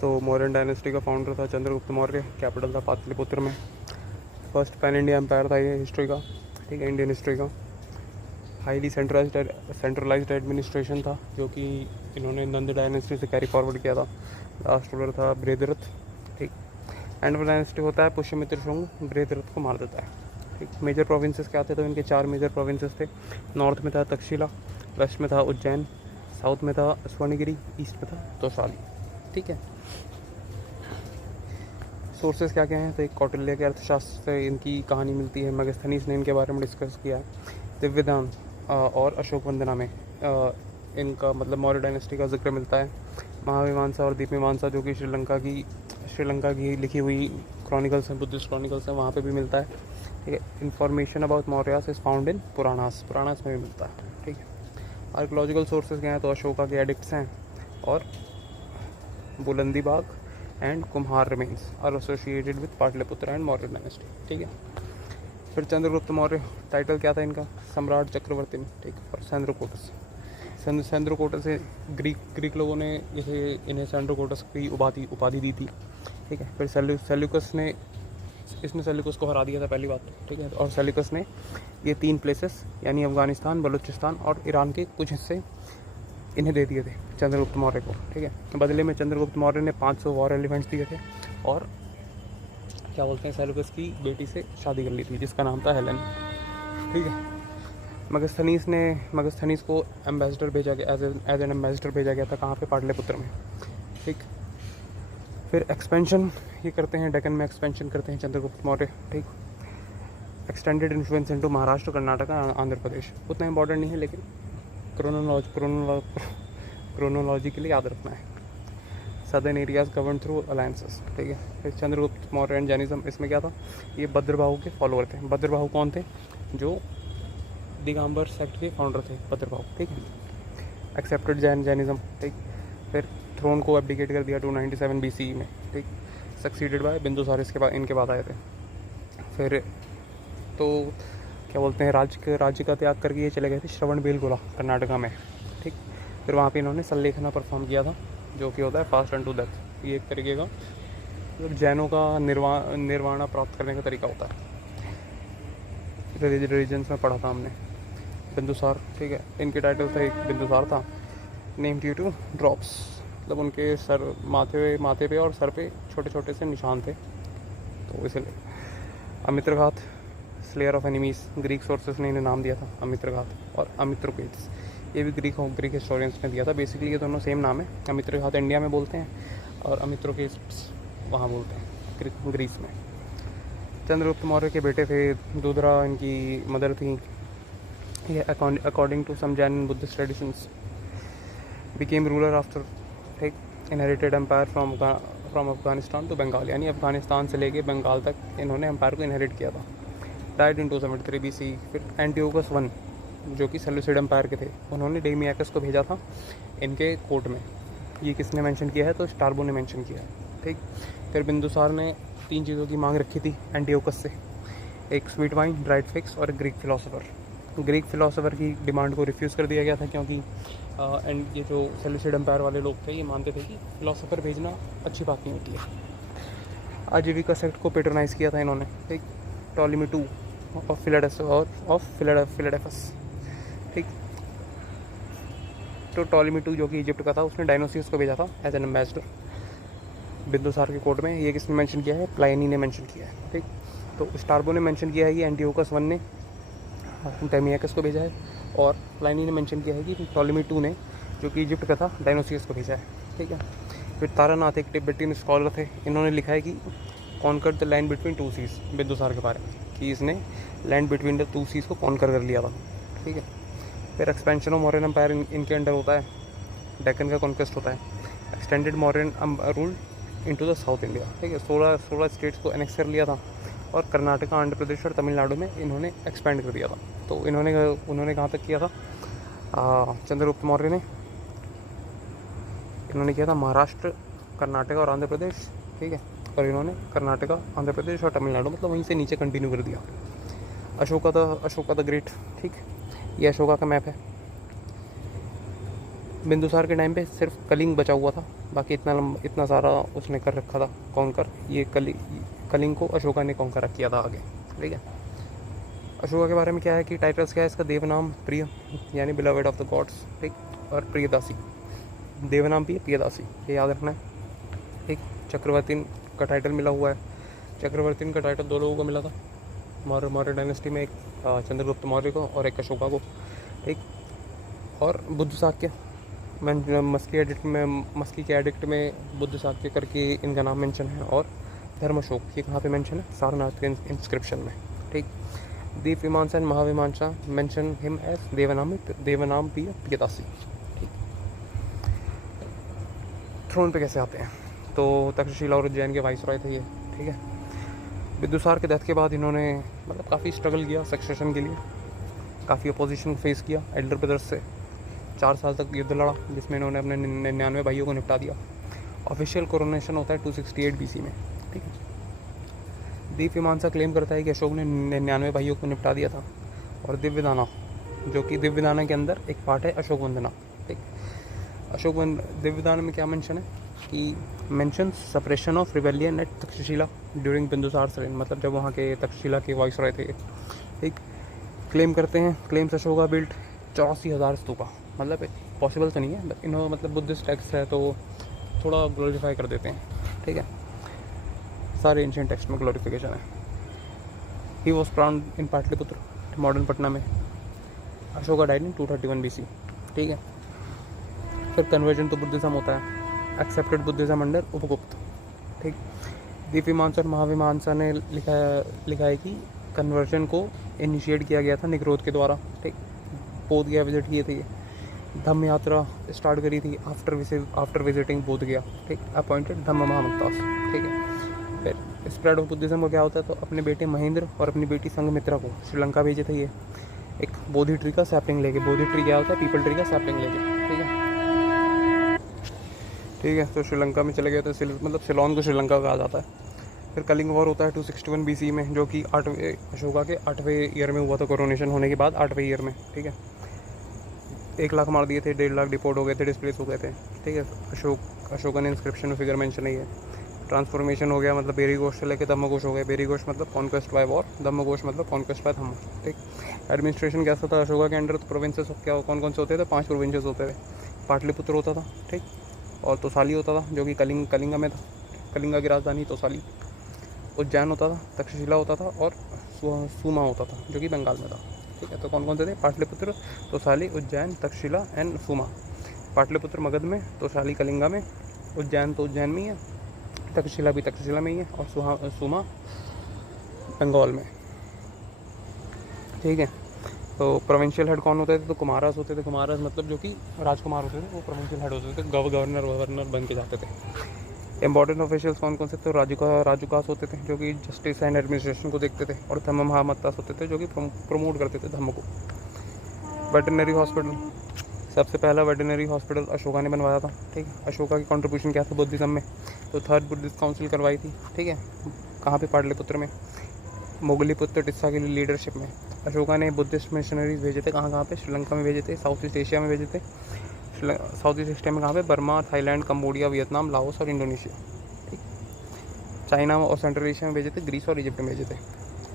तो मौर्यन डायनेस्टी का फाउंडर था चंद्रगुप्त मौर्य। कैपिटल था पाटलिपुत्र में। फर्स्ट पैन इंडिया एम्पायर था ये हिस्ट्री का, ठीक है, इंडियन हिस्ट्री का। हाईली सेंट्रलाइज्ड एडमिनिस्ट्रेशन था जो कि इन्होंने नंद डायनेस्टी से कैरी फॉरवर्ड किया था। लास्ट रूलर था बृहद्रथ, ठीक। एंड ऑफ डायनेस्टी होता है पुष्यमित्र शुंग बृहद्रथ को मार देता है, ठीक। मेजर प्रोविंसेस क्या थे, तो इनके 4 मेजर प्रोविंसेस थे। नॉर्थ में था तक्षशिला, वेस्ट में था उज्जैन, साउथ में था स्वर्णगिरी, ईस्ट में था तोशाली, ठीक है। सोर्सेज क्या क्या हैं, तो एक कौटिल्य के अर्थशास्त्र से इनकी कहानी मिलती है। मेगास्थनीज ने इनके बारे में डिस्कस किया है। दिव्यदान और अशोक वंदना में इनका मतलब मौर्य डायनेस्टी का जिक्र मिलता है। महामीमांसा और दीपमीमांसा जो कि श्रीलंका की लिखी हुई क्रॉनिकल्स हैं, बुद्धिस्ट क्रॉनिकल्स हैं, वहाँ पे भी मिलता है, ठीक है। Information about Mauryas is found in Puranas में भी मिलता है, ठीक है। आर्कोलॉजिकल सोर्सेज क्या हैं, तो अशोका के एडिक्ट्स हैं और Bulandi Bagh and Kumhrar remains are associated with Pataliputra and Maurya dynasty, ठीक है। फिर चंद्रगुप्त मौर्य, टाइटल क्या था इनका, सम्राट चक्रवर्ती, ठीक। और सेंद्रोकोटस से ग्रीक लोगों ने इन्हें सेंद्रोकोटस की उपाधि दी थी, ठीक है। फिर सेल्यूकस ने सेल्यूकस को हरा दिया था पहली बात, ठीक है। और सेल्यूकस ने ये 3 प्लेसेस यानी अफगानिस्तान, बलूचिस्तान और ईरान के कुछ हिस्से इन्हें दे दिए थे चंद्रगुप्त मौर्य को, ठीक है। बदले में चंद्रगुप्त मौर्य ने 500 वॉर एलिफेंट्स दिए थे और क्या बोलते हैं, सेल्यूकस की बेटी से शादी कर ली थी जिसका नाम था हेलेन, ठीक है। मगस्थनीस को एम्बेसडर भेजा गया, एज एन एम्बेसडर भेजा गया था, कहाँ पे, पाटलिपुत्र में, ठीक। फिर एक्सपेंशन ये करते हैं, डेक्कन में एक्सपेंशन करते हैं चंद्रगुप्त मौर्य, ठीक। Extended influence into Maharashtra, Karnataka, Andhra Pradesh. उतना इंपॉर्टेंट नहीं है लेकिन क्रोनोलॉजी के लिए याद रखना है। Southern areas govern through alliances, ठीक है। फिर चंद्रगुप्त मौर्य एंड जैनिज्म, इसमें क्या था, ये भद्रबाहु के फॉलोअर थे। भद्रबाहु कौन थे, जो दिगंबर सेक्ट के फाउंडर थे भद्रबाहु, ठीक है। एक्सेप्टेड जैनिज्म, ठीक। फिर थ्रोन को एब्डिकेट कर दिया 297 BCE में, ठीक। सक्सीडेड बाय बिंदुसार, इसके बाद इनके बाद आए थे। फिर तो क्या बोलते हैं, राज्य का त्याग करके ये चले गए थे श्रवणबेलगोला कर्नाटका में, ठीक। फिर वहाँ पे इन्होंने सल्लेखना परफॉर्म किया था जो कि होता है फास्ट अनटू डेथ। ये एक तरीके का मतलब जैनों का निर्वाणा प्राप्त करने का तरीका होता है। रिलीजन्स में पढ़ा था हमने। बिंदुसार, ठीक है, इनके टाइटल था, एक बिंदुसार था, नेम ड्यू टू ड्रॉप्स, मतलब उनके सर माथे पे और सर पे छोटे छोटे से निशान थे, तो इसलिए। Amitraghata, slayer of enemies, Greek sources ने इन्हें नाम दिया था अमित्रघात और अमित्रोकेट्स, ये भी ग्रीक हिस्टोरियंस ने दिया था। बेसिकली ये दोनों सेम नाम है। अमित्रघात इंडिया में बोलते हैं और अमित्रोकेट्स वहाँ बोलते हैं ग्रीस में। चंद्रगुप्त मौर्य के बेटे थे, दुधरा इनकी मदर थी। ये according to some Jain Buddhist traditions became ruler after, ठीक, inherited empire from Afghanistan to Bengal, यानी अफगानिस्तान से लेके बंगाल तक इन्होंने एम्पायर को इनहेरिट किया था। Died in 273 BC। फिर एंटियोकस I, जो कि सेल्यूसिड एम्पायर के थे, उन्होंने डेमियाकस को भेजा था इनके कोर्ट में। ये किसने मेंशन किया है, तो स्टारबो ने मेंशन किया है, ठीक। फिर बिंदुसार ने 3 चीज़ों की मांग रखी थी एंटियोकस से, एक स्वीट वाइन, ड्राइड फिक्स और ग्रीक फिलोसोफर की डिमांड को रिफ्यूज़ कर दिया गया था क्योंकि एंड ये जो सेल्यूसिड एम्पायर वाले लोग थे ये मानते थे कि फिलोसोफर भेजना अच्छी बात नहीं होती है। आजीविका सेक्ट को पेट्रोनाइज किया था इन्होंने, ठीक। टॉलेमी II ऑफ फिलाडेल्फस, ठीक। तो टॉलेमी II जो कि इजिप्ट का था, उसने डायनोसियस को भेजा था एज एन एम्बेसडर बिंदुसार के कोर्ट में। ये किसने मेंशन किया है, प्लाइनी ने मेंशन किया है, ठीक। तो स्टारबो ने मेंशन किया है कि एंटियोकस I ने डेमियाकस को भेजा है, और प्लाइनी ने मेंशन किया है कि टॉलेमी II ने, जो कि इजिप्ट का था, डायनोसियस को भेजा है, ठीक है। फिर तारानाथ एक तिब्बतियन स्कॉलर थे, इन्होंने लिखा है कि conquer the land between 2 seas, Bindusara के बारे में, कि इसने लैंड बिटवीन द 2 सीज को कॉन्कर कर लिया था, ठीक है। फिर एक्सपेंशन ऑफ मौर्यन एम्पायर इनके अंडर होता है, डेक्कन का कॉन्क्वेस्ट होता है। Extended Mauryan rule into the south India, ठीक है। 16 स्टेट्स को एनेक्स कर लिया था और कर्नाटका, आंध्र प्रदेश और तमिलनाडु में इन्होंने एक्सपेंड कर दिया था। तो उन्होंने कहाँ तक किया था, चंद्रगुप्त मौर्य ने, इन्होंने किया था महाराष्ट्र, कर्नाटका और आंध्र प्रदेश, ठीक है। और इन्होंने कर्नाटका, आंध्र प्रदेश और तमिलनाडु, मतलब वहीं से नीचे कंटिन्यू कर दिया। अशोका द ग्रेट, ठीक, ये अशोका का मैप है। बिंदुसार के टाइम पे सिर्फ कलिंग बचा हुआ था, बाकी इतना सारा उसने कर रखा था कॉन्कर। ये कलिंग को अशोका ने कॉन्कर किया था आगे, ठीक है। अशोका के बारे में क्या है कि टाइटल्स क्या है इसका, देवनाम प्रिय यानी बिलवेड ऑफ द गॉड्स, ठीक, और प्रियदासी, देवनाम भी प्रियदासी, ये याद रखना है, ठीक। चक्रवर्ती का टाइटल मिला हुआ है, चक्रवर्ती का टाइटल 2 लोगों को मिला था मौर्य डायनेस्टी में, एक चंद्रगुप्त मौर्य को और एक अशोका को, ठीक। और बुद्ध साक्य, मैं मस्की के एडिक्ट में बुद्ध साक्य करके इनका नाम मेंशन है, और धर्मशोक ये कहाँ पे मेंशन है, सारनाथ के इंस्क्रिप्शन में, ठीक। दीपविमांसा and महाविमांसा mention him as देवनाम Priyadasi, ठीक। थ्रोन पे कैसे आते हैं, तो तक्षशिला और उज्जैन के वाइसरॉय थे ये, ठीक है। बिंदुसार के डेथ के बाद इन्होंने मतलब काफ़ी स्ट्रगल किया सक्सेशन के लिए, काफ़ी अपोजिशन फेस किया एल्डर ब्रदर्स से, 4 साल तक युद्ध लड़ा जिसमें इन्होंने अपने 99 भाइयों को निपटा दिया। ऑफिशियल कोरोनेशन होता है 268 BC में, ठीक है। दीपविमांसा क्लेम करता है कि अशोक ने 99 भाइयों को निपटा दिया था, और दिव्यदाना, जो कि दिव्यदाना के अंदर एक पार्ट है अशोक वंदना, ठीक। दिव्यदाना में क्या मेंशन है कि mention suppression of rebellion at Takshashila during Bindusara reign, मतलब जब वहाँ के तक्षशिला के वाइसरॉय थे, ठीक। क्लेम करते हैं, क्लेम्स अशोका बिल्ट 84,000 स्तूपा, मतलब पॉसिबल तो नहीं है, बट इन्होंने मतलब बुद्धिस्ट टेक्स्ट है तो थोड़ा ग्लोरीफाई कर देते हैं, ठीक है। सारे एंशिएंट टेक्स्ट में ग्लोरिफिकेशन है। He was crowned in Pataliputra, modern Patna में। अशोका डाइड इन 231 BC, ठीक है। फिर कन्वर्जन टू बुद्धिज्म होता है, एक्सेप्टेड बुद्धिज्म अंडर उपगुप्त, ठीक। दीपविमांसा और महाविमांसा ने लिखा है कि कन्वर्जन को इनिशिएट किया गया था निग्रोध के द्वारा, ठीक। बोध गया विजिट किए थे, धम्म यात्रा स्टार्ट करी थी आफ्टर विजिटिंग बोध गया, ठीक। अपॉइंटेड धम्म महामंतास, ठीक है। फिर स्प्रेड ऑफ बुद्धिज्म को क्या होता है, तो अपने बेटे महेंद्र और अपनी बेटी संघमित्रा को श्रीलंका भेजे थे ये, एक बोधि ट्री का सैपलिंग लेके। बोधि ट्री क्या होता है, पीपल ट्री का सैपलिंग लेके, ठीक है, ठीक है। तो श्रीलंका में चले गए थे, मतलब सिलोन को श्रीलंका कहा जाता है। फिर कलिंग वॉर होता है 261 BC में, जो कि 8वें अशोका के 8वें ईयर में हुआ था, कोरोनेशन होने के बाद 8वें ईयर में, ठीक है। 1 लाख मार दिए थे, 1.5 लाख डिपोर्ट हो गए थे, डिस्प्लेस हो गए थे, ठीक है। अशोका ने इंस्क्रिप्शन में फिगर मेंशन नहीं है। ट्रांसफॉर्मेशन हो गया, मतलब बेरी घोष से लेकर धम्म घोष हो गए। बेरी घोष मतलब कॉन्क्वेस्ट बाय वॉर, धम्म घोष मतलब कॉन्क्वेस्ट बाय धम्म, ठीक। एडमिनिस्ट्रेशन कैसा था अशोका के अंडर, तो प्रोविंसेस क्या कौन कौन से होते थे, 5 प्रोविंसेस होते थे। पाटलिपुत्र होता था, ठीक, और तोसाली होता था जो कि कलिंगा में था, कलिंगा की राजधानी तोसाली। उज्जैन होता था, तक्षशिला होता था, और सुमा होता था जो कि बंगाल में था, ठीक है। तो कौन कौन से थे, पाटलिपुत्र, तोसाली, उज्जैन, तक्षशिला एंड सुमा। पाटलिपुत्र मगध में, तोसाली कलिंगा में, उज्जैन तो उज्जैन में ही है, तक्षशिला भी तक्षशिला में ही है, और सुमा बंगाल में, ठीक है। तो प्रोविंशियल हेड कौन होते थे, तो कुमारास होते थे। कुमारास मतलब जो कि राजकुमार होते थे, वो प्रोविंशियल हेड होते थे, गवर्नर बन के जाते थे। इम्पॉर्टेंट ऑफिशियल्स कौन कौन से, तो राजुकास होते थे जो कि जस्टिस एंड एडमिनिस्ट्रेशन को देखते थे, और धम्म महामत्तास होते थे जो कि प्रमोट करते थे धम्म को। वेटरनरी हॉस्पिटल, सबसे पहला वेटरनरी हॉस्पिटल अशोका ने बनवाया था, ठीक है। अशोका की कंट्रीब्यूशन क्या था बुद्धिज्म में, तो 3rd बुद्धिस्ट काउंसिल करवाई थी, ठीक है। कहाँ पे, पाटलिपुत्र में। मोगलीपुत्र टिस्सा की लीडरशिप में अशोका ने बुद्धिस्ट मिशनरीज भेजे थे, कहाँ पे, श्रीलंका में भेजे थे, साउथ ईस्ट एशिया में भेजे थे। साउथ ईस्ट एशिया में कहाँ पे, Burma, Thailand, Cambodia, Vietnam, Laos और इंडोनेशिया, ठीक। चाइना और सेंट्रल एशिया में भेजे थे, ग्रीस और इजिप्ट में भेजे थे।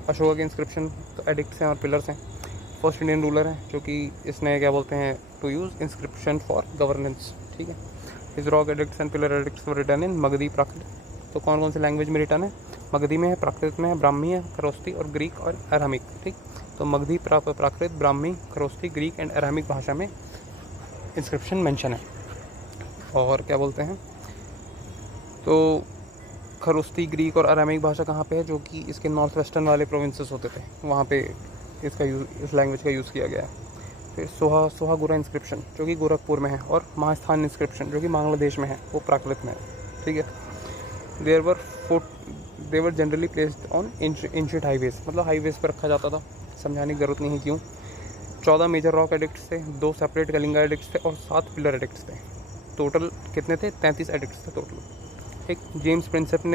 अशोका के इंस्क्रिप्शन तो एडिक्ट्स हैं और पिलर्स हैं। फर्स्ट इंडियन रूलर है जो कि इसने क्या बोलते हैं, to use inscription for governance, ठीक है। His rock edicts and pillar edicts were written in Magadhi, Prakrit. तो कौन कौन से लैंग्वेज में रिटर्न है, मगधी में है, प्राकृत में है, ब्राह्मी है, खरोस्ती और ग्रीक और अरामिक, ठीक। तो मगधी, प्राकृत, ब्राह्मी, खरोस्ती, ग्रीक एंड अरामिक भाषा में इंस्क्रिप्शन मेंशन है। और क्या बोलते हैं, तो खरोस्ती, ग्रीक और अरामिक भाषा कहाँ पे है, जो कि इसके नॉर्थ वेस्टर्न वाले प्रोविंसेस होते थे, वहाँ पे इस लैंग्वेज का यूज़ किया गया है। फिर सोहागुरा इंस्क्रिप्शन जो कि गोरखपुर में है, और महास्थान इंस्क्रिप्शन जो कि बांग्लादेश में है, वो प्राकृत में है, ठीक है। They were generally placed on ancient highways, मतलब हाईवेज पर रखा जाता था, समझाने की ज़रूरत नहीं है क्यों। 14 मेजर रॉक एडिक्ट्स थे, 2 सेपरेट कलिंगा एडिक्ट्स थे, और 7 पिलर एडिक्ट्स थे। टोटल कितने थे, 33 एडिक्ट्स थे टोटल, ठीक। जेम्स प्रिंसेप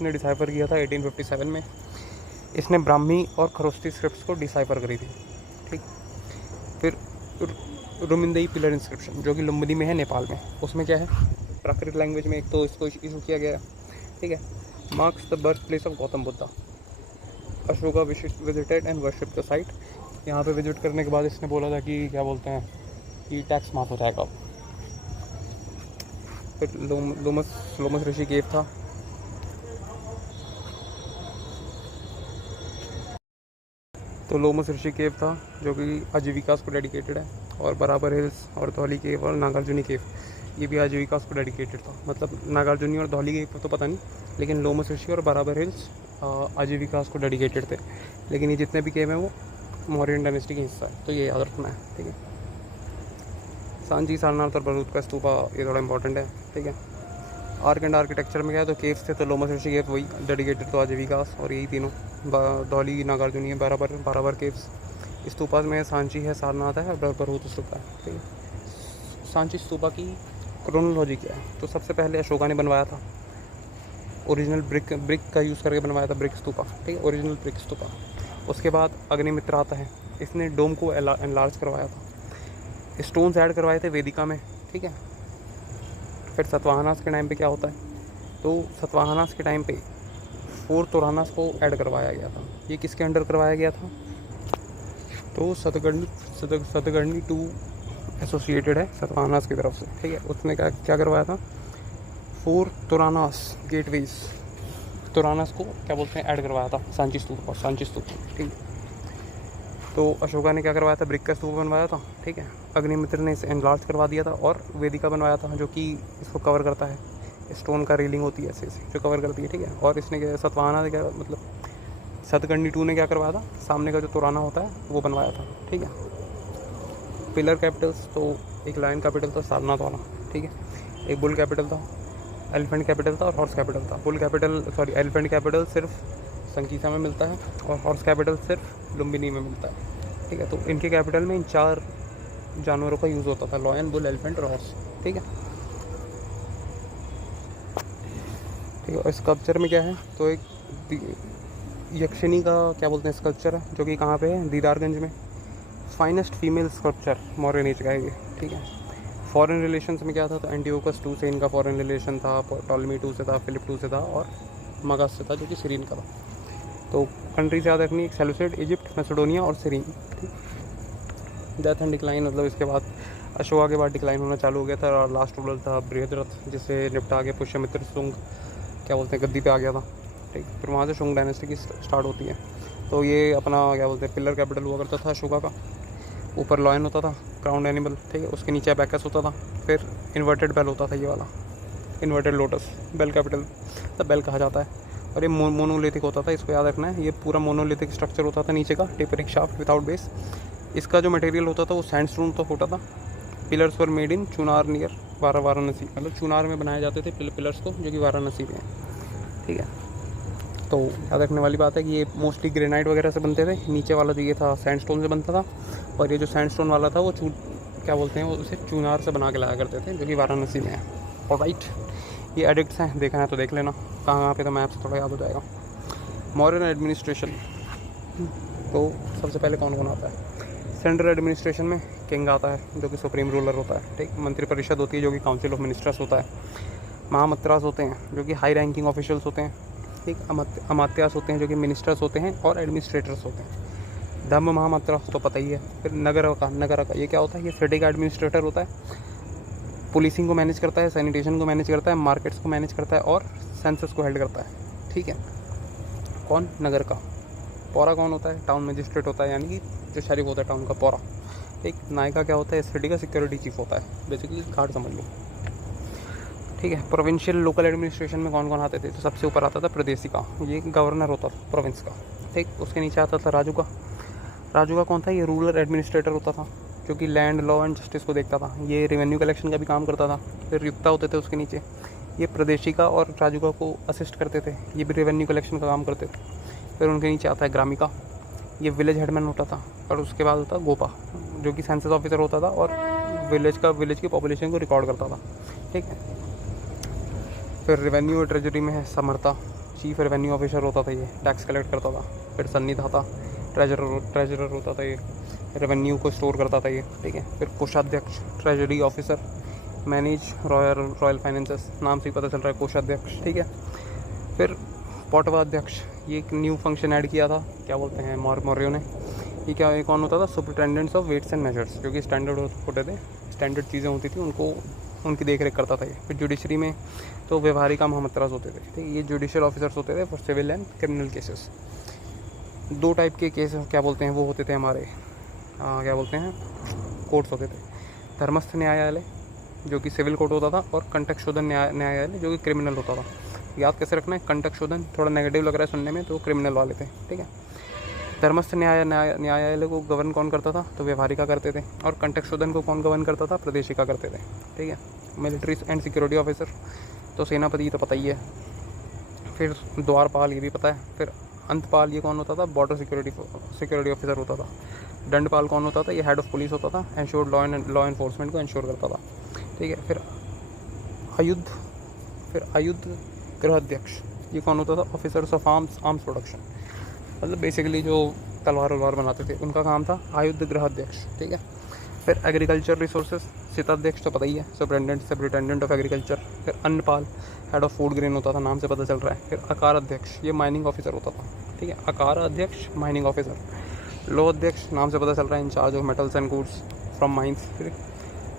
ने डिसाइफर किया था 1857 में। इसने ब्राह्मी और खरोस्ती स्क्रिप्ट्स को डिसाइफर करी थी, ठीक। फिर रुमिंदई पिलर इंस्क्रिप्शन जो कि लुम्बिनी में है, नेपाल में। उसमें क्या है, प्राकृत लैंग्वेज में एक तो इसको इशू किया गया है, ठीक है। Marks the birth place of Gautam Buddha. Ashoka visited and worship the site. यहाँ पे विजिट करने के बाद इसने बोला था कि क्या बोलते हैं कि टैक्स माफ हो जाएगा। फिर लोमस ऋषि केव था। तो लोमस ऋषि केव था जो कि आजीविका को डेडिकेटेड है, और बराबर हिल्स और धौली केव और नागार्जुनी केव ये भी आजीविका को डेडिकेटेड था। मतलब नागार्जुनी और धौली केव तो पता नहीं, लेकिन लोमस ऋषि और बराबर हिल्स आजीविका को डेडिकेटेड थे। लेकिन ये जितने भी केव हैं वो मौर्यन डायनेस्टी का हिस्सा है, तो ये याद रखना है, ठीक है। सांची, सारनाथ और बरूद का स्तूपा ये थोड़ा इंपॉर्टेंट है, ठीक है। आर्क एंड आर्किटेक्चर में क्या है, तो केव्स थे, तो लोमस ऋषि केव वही डेडिकेटेड तो आजीविकास, और यही तीनों धौली, नागार्जुनी है, बराबर केव्स। स्तूपास में सांची है, सारनाथ है और बरूद स्तूपा है, ठीक है। सांची स्तूपा की क्रोनोलॉजी क्या है, तो सबसे पहले अशोका ने बनवाया था, ओरिजिनल ब्रिक का यूज़ करके बनवाया था, ब्रिक स्तूपा, ठीक है, ओरिजिनल ब्रिक स्तूपा। उसके बाद अग्निमित्र आता है, इसने डोम को एनलार्ज करवाया था, स्टोन्स ऐड करवाए थे वेदिका में, ठीक है। फिर सतवाहनास के टाइम पे क्या होता है, तो सतवाहनास के टाइम पे 4 तोरानास को ऐड करवाया गया था। ये किसके अंडर करवाया गया था, तो सतगर्णी 2 एसोसिएटेड है सतवाहनास की तरफ से, ठीक है। उसने क्या करवाया था, 4 तोरानास गेटवेज, तोरानास को क्या बोलते हैं ऐड करवाया था सांची स्तूप, ठीक है। तो अशोका ने क्या करवाया था, ब्रिक का स्तूप बनवाया था, ठीक है। अग्निमित्र ने इसे एनलार्ज करवा दिया था और वेदिका बनवाया था जो कि इसको कवर करता है, स्टोन का रेलिंग होती है ऐसे जो कवर करती है, ठीक है। और इसने क्या, सतवाहना ने क्या, मतलब सतगर्णी 2 ने क्या करवाया था, सामने का जो तोराना होता है वो बनवाया था, ठीक है। पिलर कैपिटल्स, तो एक लायन कैपिटल था सारनाथ वाला, ठीक है। एक बुल कैपिटल था, एलिफेंट कैपिटल था और हॉर्स कैपिटल था। एलिफेंट कैपिटल सिर्फ संकीसा में मिलता है और हॉर्स कैपिटल सिर्फ लुम्बिनी में मिलता है, ठीक है। तो इनके कैपिटल में इन 4 जानवरों का यूज़ होता था, लॉयन, बुल, एलिफेंट और हॉर्स, ठीक है। ठीक है, और स्कल्पचर में क्या है, तो एक यक्षिणी का क्या बोलते हैं स्कल्पचर है जो कि कहाँ पे है, दीदारगंज में। Finest female sculpture modern age का है ये, ठीक है। फॉरेन रिलेशंस में क्या था, तो एंटीओकस 2 से इनका फॉरेन रिलेशन था, टॉलमी 2 से था, फिलिप 2 से था और मगस से था जो कि सीरीन का था। तो कंट्रीज याद रखनी, एक सेलुसिड, इजिप्ट, मैसेडोनिया और सीरीन, ठीक। डेथ एंड डिक्लाइन, मतलब इसके बाद अशोका के बाद डिक्लाइन होना चालू हो गया था और लास्ट रूलर था बृहद्रथ, जिससे निपटा के पुष्यमित्र शुंग क्या बोलते हैं गद्दी पे आ गया था, ठीक। फिर वहाँ से शुंग डायनेस्टी की स्टार्ट होती है। तो ये अपना क्या बोलते हैं पिलर कैपिटल हुआ करता था अशोका का, ऊपर लॉयन होता था क्राउन एनिमल, ठीक है। उसके नीचे बैकस होता था, फिर इन्वर्टेड बेल होता था, ये वाला इन्वर्टेड लोटस, बेल कैपिटल तब बेल कहा जाता है। और ये मोनोलिथिक होता था, इसको याद रखना है, ये पूरा मोनोलिथिक स्ट्रक्चर होता था नीचे का, टेपरिंग शाफ्ट विदाउट बेस। इसका जो मटेरियल होता था वो सैंडस्टोन तो होता था। Pillars were made in Chunar near Varanasi, मतलब चुनार में बनाए जाते थे पिलर्स को जो कि वाराणसी में है, ठीक है। तो याद रखने वाली बात है कि ये मोस्टली ग्रेनाइट वगैरह से बनते थे, नीचे वाला जो ये था सैंडस्टोन से बनता था, और ये जो सैंडस्टोन वाला था वो क्या बोलते हैं वो उसे चुनार से बना के लाया करते थे जो कि वाराणसी में है। ऑलराइट, ये एडिक्ट्स हैं, देखना है तो देख लेना कहाँ पे, तो मैप से थोड़ा याद हो जाएगा। मॉडर्न एडमिनिस्ट्रेशन, तो सबसे पहले कौन कौन आता है, सेंट्रल एडमिनिस्ट्रेशन में किंग आता है जो कि सुप्रीम रूलर होता है, ठीक। मंत्रिपरिषद होती है जो कि काउंसिल ऑफ मिनिस्टर्स होता है। महामंत्रास होते हैं जो कि हाई रैंकिंग ऑफिशियल्स होते हैं, ठीक। अमात्यास होते हैं जो कि मिनिस्टर्स होते हैं और एडमिनिस्ट्रेटर्स होते हैं। धम्म महामंत्र तो पता ही है। फिर नगर का ये क्या होता है, ये सिटी का एडमिनिस्ट्रेटर होता है, पुलिसिंग को मैनेज करता है, सैनिटेशन को मैनेज करता है, मार्केट्स को मैनेज करता है और सेंसस को हेल्ड करता है, ठीक है। कौन, नगर का। पौरा कौन होता है, टाउन मजिस्ट्रेट होता है, यानी कि जो शरीफ होता है टाउन का, पौरा, ठीक। नायका क्या होता है, सिटी का सिक्योरिटी चीफ होता है, बेसिकली गार्ड समझ लो, ठीक है। प्रोविंशियल लोकल एडमिनिस्ट्रेशन में कौन कौन आते थे, तो सबसे ऊपर आता था प्रदेशी का, ये गवर्नर होता था प्रोविंस का, ठीक। उसके नीचे आता था राजू का कौन था, ये रूरल एडमिनिस्ट्रेटर होता था जो कि लैंड, लॉ एंड जस्टिस को देखता था, ये रेवेन्यू कलेक्शन का भी काम करता था। फिर युक्ता होते थे उसके नीचे, ये प्रदेशिका और राजुका को असिस्ट करते थे, ये भी रेवेन्यू कलेक्शन का काम करते थे। फिर उनके नीचे आता है ग्रामिका, ये विलेज हेडमैन होता था। और उसके बाद होता गोपा जो कि सेंसस ऑफिसर होता था और विलेज की पॉपुलेशन को रिकॉर्ड करता था, ठीक है। फिर रेवेन्यू और ट्रेजरी में है समर्था, चीफ रेवेन्यू ऑफिसर होता था, ये टैक्स कलेक्ट करता था। फिर सन्निधाता ट्रेजरर होता था ये। रेवेन्यू को स्टोर करता था ये, ठीक है। फिर कोषाध्यक्ष treasury officer, manage royal finances, नाम से ही पता चल रहा है कोषाध्यक्ष, ठीक है। फिर पटवाध्यक्ष, ये एक न्यू फंक्शन ऐड किया था, क्या बोलते हैं मौर्यों ने। ये क्या, ये कौन होता था, superintendents of weights and measures, जो कि स्टैंडर्ड होते थे, स्टैंडर्ड चीज़ें होती थी उनको, उनकी देख रेख करता था ये। फिर जुडिशरी में तो व्यवहारिका महामंत्रास होते थे, ठीक है। ये जुडिशियल ऑफिसर्स होते थे for civil and criminal cases. दो टाइप के केस क्या बोलते हैं वो होते थे हमारे, क्या बोलते हैं, कोर्ट्स होते थे। धर्मस्थ न्यायालय जो कि सिविल कोर्ट होता था, और कंटक शोधन न्यायालय जो कि क्रिमिनल होता था। याद कैसे रखना है, कंटक शोधन थोड़ा नेगेटिव लग रहा है सुनने में, तो क्रिमिनल वाले थे, ठीक है। धर्मस्थ न्यायालय को गवर्न कौन करता था, तो व्यवहारिका करते थे। और कंटक शोधन को कौन गवर्न करता था, प्रदेशिका करते थे, ठीक है। मिलिट्री एंड सिक्योरिटी ऑफिसर तो सेनापति तो पता ही है। फिर द्वारपाल, ये भी पता है। फिर अंतपाल, ये कौन होता था, बॉर्डर सिक्योरिटी ऑफिसर होता था। दंडपाल कौन होता था, ये हेड ऑफ पुलिस होता था, एंश्योर्ड लॉ एनफोर्समेंट को एंश्योर करता था, ठीक है। फिर आयुध गृहाध्यक्ष, ये कौन होता था, ऑफिसर्स ऑफ आर्म्स प्रोडक्शन, मतलब बेसिकली जो तलवार वलवार बनाते थे, उनका काम था आयुध गृहाध्यक्ष, ठीक है। फिर एग्रीकल्चर रिसोर्सेज, शीताध्यक्ष तो पता ही है, सुपरिटेंडेंट ऑफ एग्रीकल्चर। फिर अन्नपाल, हेड ऑफ फूड ग्रेन होता था, नाम से पता चल रहा है। फिर अकार अध्यक्ष, ये माइनिंग ऑफिसर होता था, ठीक है। अकार अध्यक्ष माइनिंग ऑफिसर। लो अध्यक्ष, नाम से पता चल रहा है, in charge of metals and goods from mines.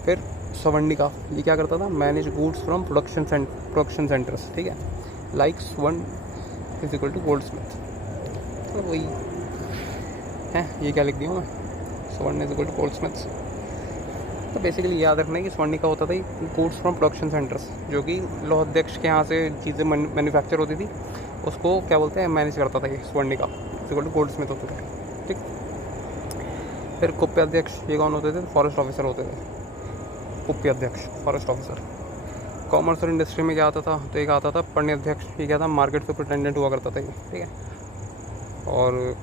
फिर सवर्णिका, ये क्या करता था, manage goods from production centres, ठीक है। Like swarna is equal to goldsmith, तो वही है। ये क्या लिख दिया मैं, swarna is equal to goldsmiths. तो बेसिकली याद रखना है कि स्वर्णिका होता था गुड्स फ्रॉम प्रोडक्शन सेंटर्स, जो कि लौह अध्यक्ष के यहाँ से चीज़ें मैन्युफैक्चर होती थी, उसको क्या बोलते हैं, मैनेज करता था ये स्वर्णिका, is equal to goldsmith होते थे, ठीक। फिर कुप्याध्यक्ष, ये कौन होते थे, फॉरेस्ट ऑफिसर होते थे। कुप्याध्यक्ष फॉरेस्ट ऑफिसर। कॉमर्स और इंडस्ट्री में क्या आता था, तो एक आता था पण्यध्यक्ष, ये क्या था, मार्केट सुपरिटेंडेंट हुआ करता था ये, ठीक है। और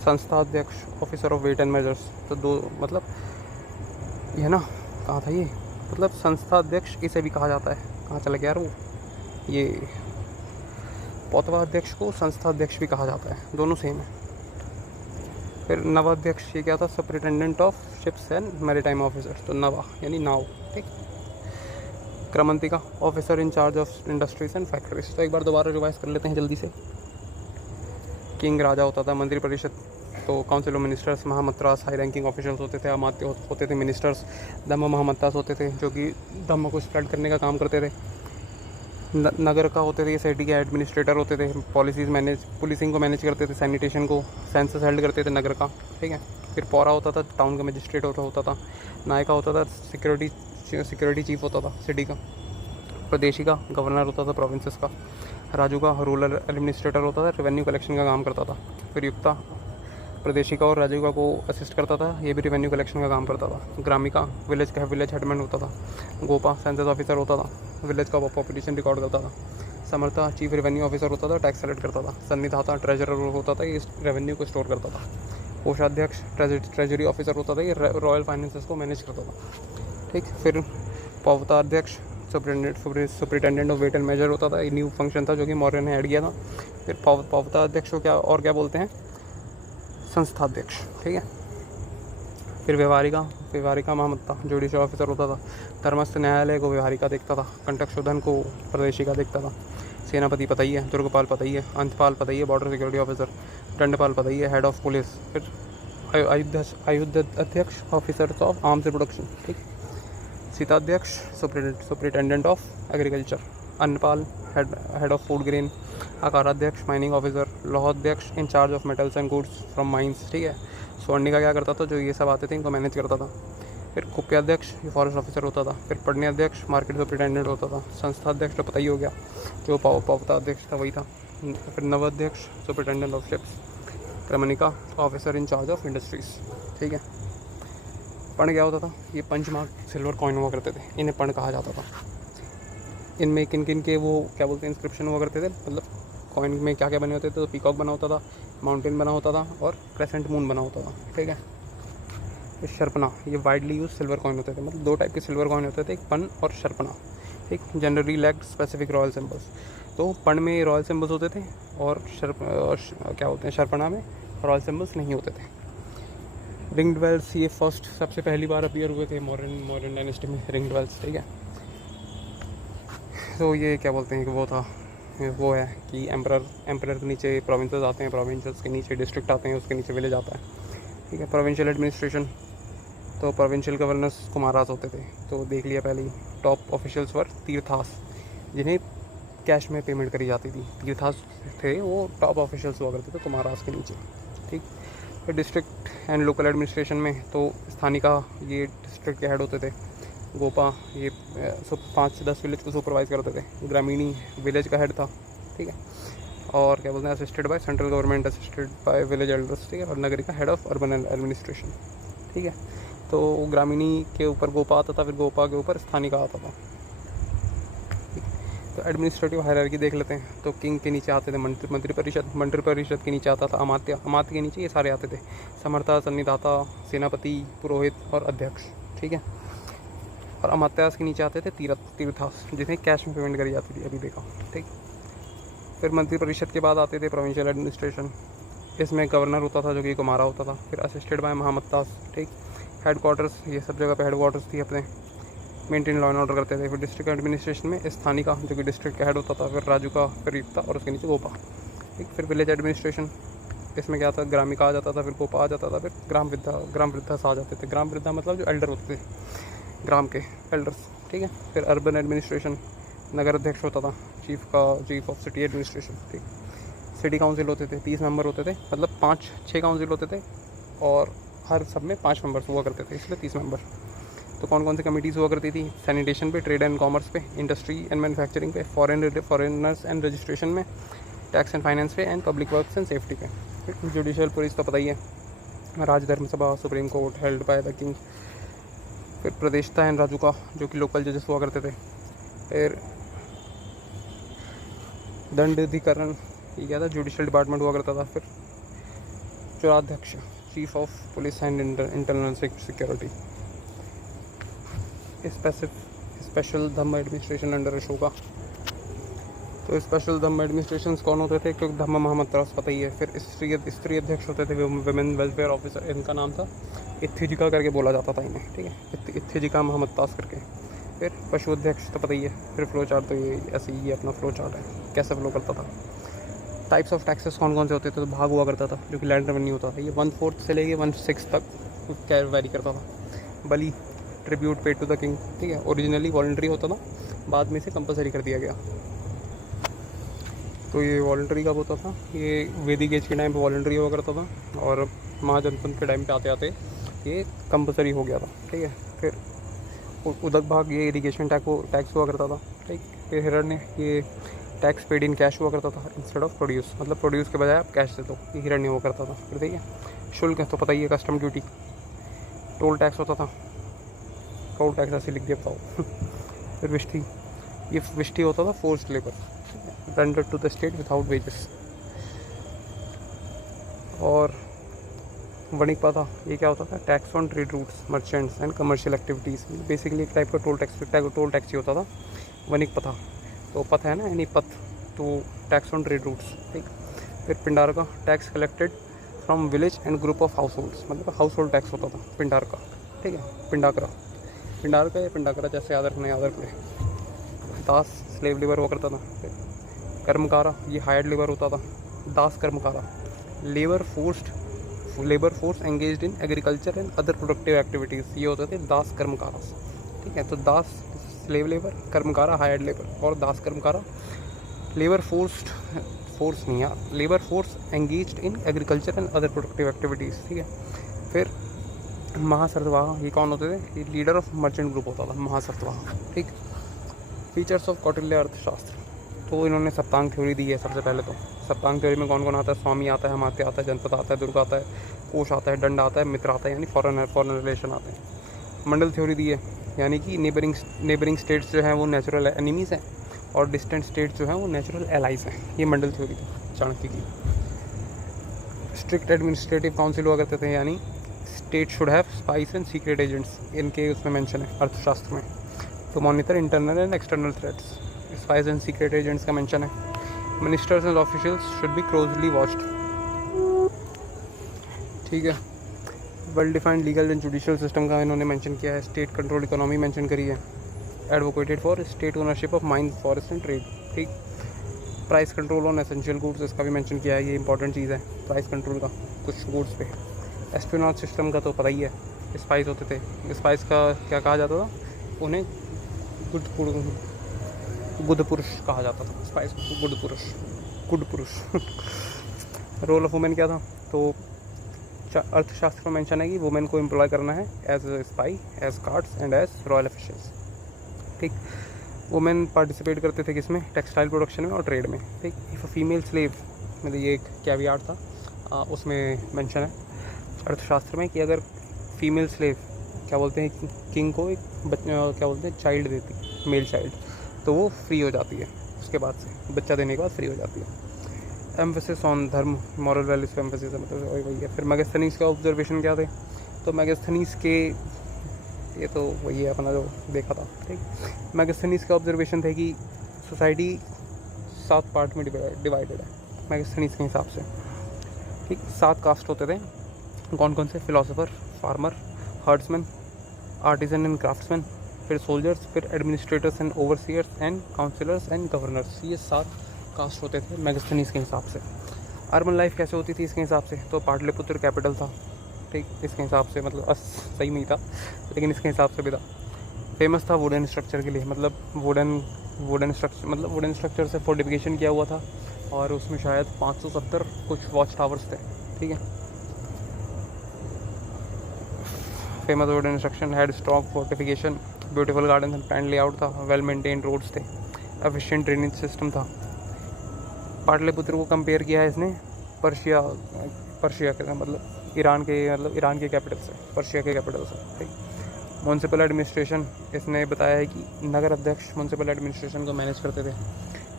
संस्थाध्यक्ष, officer of weight and measures, तो दो मतलब ये ना, कहाँ था ये, मतलब संस्थाध्यक्ष इसे भी कहा जाता है, कहाँ चला गया यार वो, ये पौतवाध्यक्ष को संस्थाध्यक्ष भी कहा जाता है, दोनों सेम है। फिर नवाध्यक्ष, ये क्या था, superintendent of ships and maritime officer, तो नवा यानी नाव, ठीक। क्रमंतिका, officer in charge of industries and factories. तो एक बार दोबारा रिवाइज कर लेते हैं जल्दी से। किंग राजा होता था, मंत्री परिषद तो काउंसिल ऑफ मिनिस्टर्स, महामंत्रास हाई रैंकिंग ऑफिशियल्स होते थे, अमात्य होते थे मिनिस्टर्स, धम्म महामंत्रास होते थे जो कि धम्म को स्प्रेड करने का काम करते थे। नगर का होते थे, ये सिटी के एडमिनिस्ट्रेटर होते थे, पुलिसिंग को मैनेज करते थे, सैनिटेशन को, सेंसस हेल्ड करते थे नगर का, ठीक है। फिर पौरा होता था, टाउन का मजिस्ट्रेट होता था। नायका होता था, सिक्योरिटी चीफ होता था सिटी का। प्रदेशिका, गवर्नर होता था प्रोविंसेस का। राजू का रूरल एडमिनिस्ट्रेटर होता था, रेवेन्यू कलेक्शन का काम करता था। फिर युक्ता, प्रदेशिका और राजू का को असिस्ट करता था, ये भी रेवेन्यू कलेक्शन का काम करता था। ग्रामिका, विलेज हेडमैन होता था। गोपा, सेंसस ऑफिसर होता था, विलेज का पॉपुलेशन रिकॉर्ड करता था। समर्था, चीफ रेवेन्यू ऑफिसर होता था, टैक्स कलेक्ट करता था। सन्निधाता, ट्रेजरर होता था, ये रेवेन्यू को स्टोर करता था। कोषाध्यक्ष, ट्रेजरी ऑफिसर होता था, ये रॉयल फाइनेंसेस को मैनेज करता था, ठीक। फिर पवताध्यक्ष, superintendent of weight and measure होता था, ये न्यू फंक्शन था जो कि मौर्य ने ऐड किया था। फिर पवताध्यक्ष को क्या बोलते हैं, संस्थाध्यक्ष, ठीक है। फिर व्यवहारिका महामत्ता, जुडिशियल ऑफिसर होता था। धर्मस्थ न्यायालय को व्यवहारिका देखता था। कंटक शोधन को प्रदेशिका देखता था। सेनापति पता ही है, दुर्गपाल पता ही है, अंतपाल पता ही है, बॉर्डर सिक्योरिटी ऑफिसर। दंडपाल पता ही है, हेड ऑफ पुलिस। फिर आयुध अध्यक्ष, ऑफिसर्स ऑफ आर्म्स प्रोडक्शन, ठीक। शीताध्यक्ष, सुपरिटेंडेंट ऑफ एग्रीकल्चर। अन्नपाल, हेड ऑफ फूड ग्रेन। अकाराध्यक्ष, माइनिंग ऑफिसर। लोहाध्यक्ष, in charge of metals and goods from mines, ठीक है। स्वर्णिका क्या करता था, जो ये सब आते थे इनको मैनेज करता था। फिर कुप्याध्यक्ष, ये फॉरेस्ट ऑफिसर होता था। फिर पढ़न्याध्यक्ष, मार्केट सुपरिटेंडेंट होता था। संस्थाध्यक्ष तो पता ही हो गया, जो पवताध्यक्ष था वही था। फिर नवाध्यक्ष, सुपरिटेंडेंट ऑफ शिप्स। क्रमनिका, officer in charge of industries, ठीक है। पर्ण क्या होता था, ये पंचमार्क सिल्वर कॉइन हुआ करते थे, इन्हें पर्ण कहा जाता था। इनमें किन किन के वो क्या बोलते हैं इंस्क्रिप्शन हुआ करते थे, मतलब कॉइन में क्या क्या बने होते थे, तो पीकॉक बना होता था, माउंटेन बना होता था और क्रेसेंट मून बना होता था, ठीक है। फिर शर्पना, ये वाइडली यूज सिल्वर कॉइन होते थे, मतलब दो टाइप के सिल्वर कॉइन होते थे, एक पन और शर्पना, ठीक। Generally lacked specific royal symbols, तो पन में रॉयल सिम्बल्स होते थे और क्या बोलते हैं शर्पना में रॉयल सिम्बल्स नहीं होते थे। रिंग ड्वेल्स ये फर्स्ट सबसे पहली बार अपीयर हुए थे मॉडर्न डायनेस्टी में, रिंग ड्वेल्स, ठीक है। तो ये क्या बोलते हैं कि वो था, वो है कि एम्परर के नीचे प्रोविंसेस आते हैं, प्रोविंसेस के नीचे डिस्ट्रिक्ट आते हैं, उसके नीचे विलेज आता है, ठीक है। प्रोविंशियल एडमिनिस्ट्रेशन, तो प्रोविंशियल गवर्नर्स कुमाराज होते थे, तो देख लिया पहले ही। टॉप ऑफिशियल्स वर तीर्थास, जिन्हें कैश में पेमेंट करी जाती थी। तीर्थास थे वो टॉप ऑफिशियल्स हुआ करते थे कुमाराज के नीचे, ठीक। फिर डिस्ट्रिक्ट एंड लोकल एडमिनिस्ट्रेशन में तो स्थानिका ये डिस्ट्रिक्ट के हेड होते थे। गोपा ये 5 से 10 विलेज को सुपरवाइज करते थे। ग्रामीणी विलेज का हेड था, ठीक है। और क्या बोलते हैं, assisted by central government, assisted by village elders, ठीक है। और नगरी का हेड ऑफ अर्बन एडमिनिस्ट्रेशन, ठीक है। तो ग्रामीणी के ऊपर गोपा आता था, फिर गोपा के ऊपर स्थानिका आता था। तो एडमिनिस्ट्रेटिव हायरार्की देख लेते हैं। तो किंग के नीचे आते थे मंत्री परिषद के नीचे आता था अमात्य के नीचे ये सारे आते थे। समर्था, सन्निधाता, सेनापति, पुरोहित और अध्यक्ष, ठीक है। और अमात्यास के नीचे आते थे तीर्थास, जिन्हें कैश में पेमेंट करी जाती थी, अभी देखा, ठीक। फिर मंत्री परिषद के बाद आते थे प्रोविंशियल एडमिनिस्ट्रेशन। इसमें गवर्नर होता था जो कि कुमारा होता था। फिर असिस्टेड बाय महामत्तास, ठीक। हेड क्वार्टर्स, ये सब जगह पे हेड क्वार्टर्स थी अपने, मेंटेन लॉ एंड ऑर्डर करते थे। फिर डिस्ट्रिक्ट एडमिनिस्ट्रेशन में स्थानिका जो कि डिस्ट्रिक्ट का हेड होता था, फिर राजू का, फिर युक्ता और उसके नीचे गोपा, ठीक। फिर विलेज एडमिनिस्ट्रेशन, इसमें क्या था, ग्रामिका आ जाता था, फिर गोपा आ जाता था, फिर ग्राम वृद्धा आ जाते थे। ग्राम वृद्धा मतलब जो एल्डर होते थे, ग्राम के एल्डर्स, ठीक है। फिर अर्बन एडमिनिस्ट्रेशन, नगर अध्यक्ष होता था, चीफ ऑफ सिटी एडमिनिस्ट्रेशन, ठीक। सिटी काउंसिल होते थे, 30 मेंबर होते थे, मतलब 5-6 काउंसिल होते थे और हर सब में 5 मेंबर्स हुआ करते थे, इसलिए 30 मेंबर। तो कौन कौन सी कमिटीज़ हुआ करती थी, सैनिटेशन पे, ट्रेड एंड कॉमर्स पे, इंडस्ट्री एंड मैन्युफैक्चरिंग पे, फॉरेनर्स एंड रजिस्ट्रेशन में, टैक्स एंड फाइनेंस पे, and public works and safety पे। फिर जुडिशियल पुलिस तो पता ही है, राजधर्म सभा, supreme court held by the king. फिर प्रदेशता एंड राजू का जो कि लोकल जजेस हुआ करते थे। फिर दंडाधिकरण, ये क्या था, जुडिशियल डिपार्टमेंट हुआ करता था। फिर चुनाध्यक्ष, chief of police and internal security. Special Dhamma administration under Ashoka, तो स्पेशल धम्म एडमिनिस्ट्रेशन कौन होते थे, क्योंकि धम्म महामत्तास पता ही है। फिर स्त्री अध्यक्ष होते थे, वुमेन वेलफेयर ऑफिसर, इनका नाम था इत्थिजिका करके बोला जाता था इन्हें, ठीक है, इत्थिजिका महामत्तास करके। फिर पशु अध्यक्ष तो पता ही है। फिर फ्लो चार्ट, तो ये ऐसे ही अपना फ्लो चार्ट है कैसे फ्लो करता था। टाइप्स ऑफ टैक्सेस कौन कौन से होते थे, तो भाग हुआ करता था जो कि लैंड रेवेन्यू होता था, ये 1/4 से लेके 1/6 तक क्या वेरी करता था। बली, tribute paid to the king, ठीक है, ओरिजिनली वॉलंटरी होता था, बाद में इसे कंपलसरी कर दिया गया। तो ये वॉलंटरी कब होता था, ये वैदिक एज के टाइम पे वॉलंटरी हुआ करता था, और महाजनपद के टाइम पे आते आते ये कंपलसरी हो गया था, ठीक है। फिर उदक भाग, ये इरिगेशन टैक्स हुआ करता था, ठीक। फिर हिरण्य, ये टैक्स पेड इन कैश हुआ करता था इंस्टेड ऑफ प्रोड्यूस, मतलब प्रोड्यूस के बजाय आप कैश दे दो, ये हिरण्य हुआ करता था। फिर ठीक है, शुल्क तो पता ही है, कस्टम ड्यूटी। टोल टैक्स होता था, टोल टैक्स ऐसे लिख दिया बताओ। फिर विष्ठी, ये विष्ठी होता था forced labour rendered to the state without wages. और वणिक पता, ये क्या होता था, tax on trade routes, merchants and commercial activities, basically एक टाइप का टोल टैक्स ही होता था। वणिक पता, तो पथ है ना, यानी पथ, तो टैक्स ऑन ट्रेड रूट्स, ठीक। फिर पिंडार का, tax collected from village and group of house holds, मतलब हाउस होल्ड टैक्स होता था पिंडार का, ठीक है। पिंडाकरा या पिंडाकरा, जैसे याद रखना, याद रख ले। दास, स्लेव लेबर हुआ करता था। कर्मकारा, ये हायर्ड लेबर होता था। दास कर्मकारा, labour force engaged in agriculture and other productive activities, ये होते थे दास कर्मकारा, ठीक है। तो दास स्लेव लेबर, कर्मकारा हायर्ड लेबर, और दास कर्मकारा labour force engaged in agriculture and other productive activities, ठीक है। फिर महासरवाहा, ये कौन होते थे, ये लीडर ऑफ मर्चेंट ग्रुप होता था महासरवाहा, ठीक। फीचर्स ऑफ कौटिल्य अर्थशास्त्र, तो इन्होंने सप्तांग थ्योरी दी है सबसे पहले। तो सप्तांग थ्योरी में कौन कौन आता है, स्वामी आता है, अमात्य आता है, जनपद आता है, दुर्ग आता है, कोश आता है, दंड आता है, मित्र आता है, यानी फॉरेन रिलेशन आते हैं। मंडल थ्योरी दी है, यानी कि नेबरिंग स्टेट्स जो हैं वो नेचुरल एनिमीज़ हैं, और डिस्टेंट स्टेट्स जो हैं वो नेचुरल एलाइज हैं। ये मंडल थ्योरी थी चाणक्य की। स्ट्रिक्ट एडमिनिस्ट्रेटिव काउंसिल हुआ करते थे, यानी state should have spice and secret agents, इनके उसमें मेंशन है अर्थशास्त्र में। तो monitor internal and external threats, spice and secret agents का मेंशन है। Ministers and officials should be closely watched, ठीक है। Well defined legal and judicial system का इन्होंने मेंशन किया है। स्टेट कंट्रोल इकोनॉमी मेंशन करी है। Advocated for state ownership of mines forest and trade. ठीक। Price control on essential goods, इसका भी मेंशन किया है। ये इंपॉर्टेंट चीज़ है प्राइस कंट्रोल का कुछ गुड्स पे। एस्पियोनाज सिस्टम का तो पता ही है। स्पाइस होते थे, स्पाइस का क्या कहा जाता था, उन्हें गुड पुरुष कहा जाता था। स्पाइस को गुड पुरुष रोल ऑफ वुमेन क्या था, तो अर्थशास्त्र में मेंशन है कि वुमेन को एम्प्लॉय करना है as spy, as guards and as royal officials. ठीक। वुमेन पार्टिसिपेट करते थे किसमें, टेक्सटाइल प्रोडक्शन में और ट्रेड में। ठीक। इफ़ अ फीमेल स्लेव, मतलब ये एक कैवियाट था, उसमें मेंशन है अर्थशास्त्र में कि अगर फीमेल स्लेव क्या बोलते हैं, किंग को एक क्या बोलते हैं, चाइल्ड देती, मेल चाइल्ड, तो वो फ्री हो जाती है। उसके बाद से बच्चा देने के बाद फ्री हो जाती है। एम्फेसिस ऑन धर्म, मॉरल वैल्यूज पे एम्फेसिस है, मतलब वही है। फिर मैगस्थनीज का ऑब्जर्वेशन क्या थे, तो मैगस्थनीज के, ये तो वही है अपना जो देखा था। ठीक। मैगस्थनीज का ऑब्जर्वेशन थे कि सोसाइटी 7 पार्ट में डिवाइडेड है मैगस्थनीज के हिसाब से। ठीक। 7 कास्ट होते थे। कौन कौन से, philosopher, farmer, herdsman, artisan and craftsman, फिर सोल्जर्स, फिर administrators and overseers and councillors and governors. ये 7 कास्ट होते थे मैगस्थनीज के हिसाब से। अर्बन लाइफ कैसे होती थी इसके हिसाब से, तो पाटलिपुत्र कैपिटल था। ठीक। इसके हिसाब से, मतलब सही नहीं था लेकिन इसके हिसाब से भी था। फेमस था वुडन स्ट्रक्चर के लिए, मतलब वुडन स्ट्रक्चर से फोर्टिफिकेशन किया हुआ था और उसमें शायद 570 कुछ वॉच टावर्स थे। ठीक है। Famous wooden structure had strong fortification, beautiful garden and plan layout था, वेल मेंटेन्ड रोड्स थे, एफिशिएंट ड्रेनेज सिस्टम था। पाटलिपुत्र को कंपेयर किया है इसने पर्शिया के, मतलब ईरान के कैपिटल से, पर्शिया के कैपिटल से। ठीक। म्यूनसिपल एडमिनिस्ट्रेशन, इसने बताया है कि नगर अध्यक्ष म्यूनसिपल एडमिनिस्ट्रेशन को मैनेज करते थे।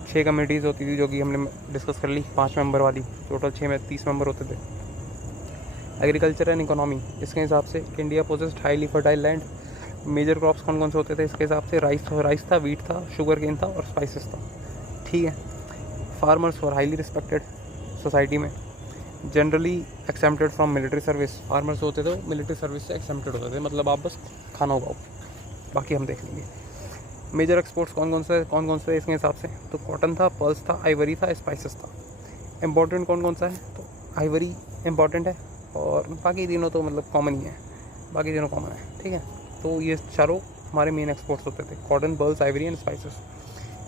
6 कमेटीज़ होती थी जो कि हमने डिस्कस कर ली, 5 मेंबर वाली, टोटल 6 में 30 मेंबर होते थे। एग्रीकल्चर एंड इकोनॉमी, इसके हिसाब से India possessed highly fertile land. Major crops कौन कौन से होते थे इसके हिसाब से, राइस था, वीट था, शुगर केन था और स्पाइसेस था। ठीक है। Farmers were highly respected society में, generally exempted from military service. Farmers होते थे मिलिट्री सर्विस से एक्सेम्प्टेड होते थे, मतलब आप बस खाना उगाओ, बाकी हम देख लेंगे। मेजर एक्सपोर्ट्स कौन कौन से इसके हिसाब से, तो कॉटन था, पर्ल्स था, आइवरी था, स्पाइसेस था। इम्पॉर्टेंट कौन सा है, तो आइवरी इम्पॉर्टेंट है और बाकी तीनों तो मतलब कॉमन ही है, बाकी तीनों कॉमन है। ठीक है। तो ये चारों हमारे मेन एक्सपोर्ट्स होते थे, cotton, pearls, Ivory and spices.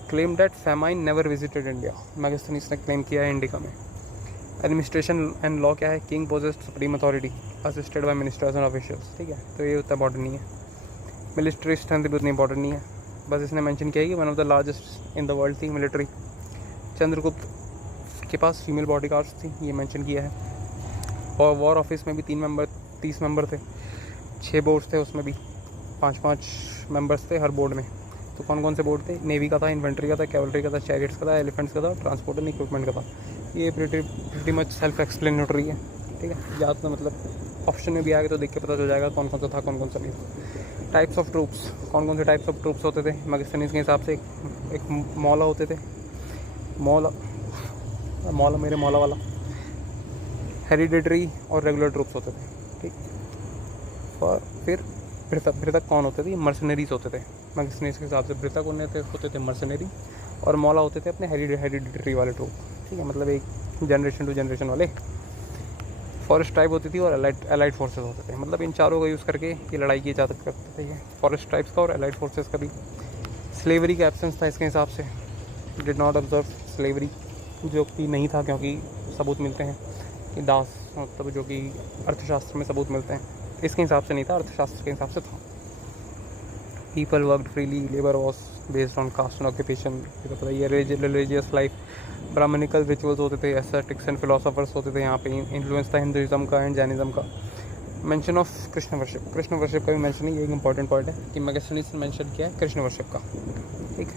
Claim that famine never visited India, Megasthenes ने क्लेम किया है इंडिका में। एडमिनिस्ट्रेशन एंड लॉ क्या है, king possessed supreme authority assisted by ministers and officials. ठीक है। तो ये उतना इंपॉर्टेंट नहीं है। मिलिट्री स्ट्रेंथ भी उतनी इंपॉर्टेंट नहीं है, बस इसने मेंशन किया है कि one of the largest in the world थी मिलिट्री। चंद्रगुप्त के पास फीमेल बॉडीगार्ड्स थी, ये मेंशन किया है। और वॉर ऑफिस में भी 30 मेंबर थे, 6 बोर्ड्स थे, उसमें भी 5-5 मेंबर्स थे हर बोर्ड में। तो कौन कौन से बोर्ड थे, नेवी का था, इन्फेंट्री का था, कैवलरी का था, चैरियट्स का था, एलिफेंट्स का था, ट्रांसपोर्ट एंड इक्विपमेंट का था। ये प्रीटी मच सेल्फ एक्सप्लेनेटरी है। ठीक है। ज़्यादा मतलब ऑप्शन में भी आगे तो देख के पता चल जाएगा कौन कौन सा था, कौन कौन सा नहीं। टाइप्स ऑफ ट्रूप्स, कौन कौन से टाइप्स ऑफ ट्रूप्स होते थे मैगस्थनीज के हिसाब से, एक मौला होते थे, मौला मेरे मौला वाला, हेरिडिटरी और रेगुलर ट्रूप्स होते थे। ठीक। और फिर भृतक कौन होते थे, मर्सनरीज होते थे मैगस्थनीज के हिसाब से। भृतक होते थे मर्सनरी और मौला होते थे अपने हेरिडिटरी वाले ट्रूप। ठीक है। मतलब एक जनरेशन टू जनरेशन वाले। फॉरेस्ट ट्राइब होती थी और एलाइड फोर्सेस होते थे, मतलब इन चारों का यूज़ करके ये लड़ाई की इजाज़त करते थे, फॉरेस्ट ट्राइब्स का और एलाइड फोर्सेस का भी। स्लेवरी का एब्सेंस था इसके हिसाब से, डिड नॉट ऑब्जर्व स्लेवरी, जो कि नहीं था क्योंकि सबूत मिलते हैं कि दास, मतलब जो कि अर्थशास्त्र में सबूत मिलते हैं, इसके हिसाब से नहीं था, अर्थशास्त्र के हिसाब से था। People worked freely, labour was based on caste and occupation. ये रिलीजियस लाइफ, ब्राह्मणिकल रिचुअल्स होते थे, एस्थेटिक्स एंड फिलोसोफर्स होते थे। यहाँ पे इन्फ्लुएंस था हिंदुइज्म का एंड जैनिज्म का। मेंशन ऑफ कृष्ण वर्शिप का भी मेंशन है, ये एक इंपॉर्टेंट पॉइंट है कि मैगस्थनीज ने मेंशन किया है कृष्ण वर्शिप का। ठीक।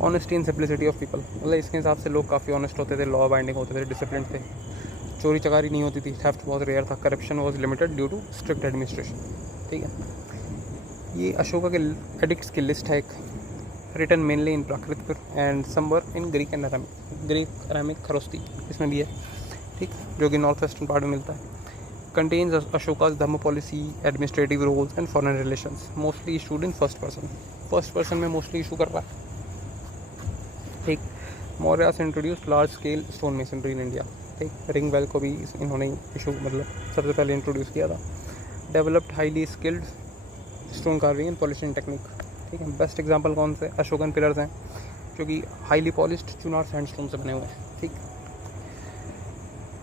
Honesty and simplicity of people, मतलब इसके हिसाब से लोग काफ़ी ऑनेस्ट होते थे, लॉ बाइंडिंग होते थे, डिसिप्लिन थे, चोरी चकारी नहीं होती थी, थेफ्ट बहुत रेयर था, corruption was limited due to strict administration. ठीक है। ये अशोका के एडिक्ट्स की लिस्ट है एक, written mainly in Prakrit and some were in Greek and Aramaic Kharosthi इसमें भी है। ठीक। जो कि नॉर्थ वेस्टर्न पार्ट में मिलता है। contains Ashoka's Dhamma policy, administrative roles and foreign relations, mostly issued in first person में mostly issue कर रहा है। ठीक, Mauryas introduce large scale stone masonry in India. ठीक, रिंग बेल को भी इन्होंने इशू मतलब सबसे पहले इंट्रोड्यूस किया था। Developed highly skilled stone carving and polishing technique. ठीक है, बेस्ट एग्जांपल कौन से अशोकन पिलर्स हैं जो कि हाईली पॉलिश्ड चुनार सैंडस्टोन से बने हुए हैं। ठीक,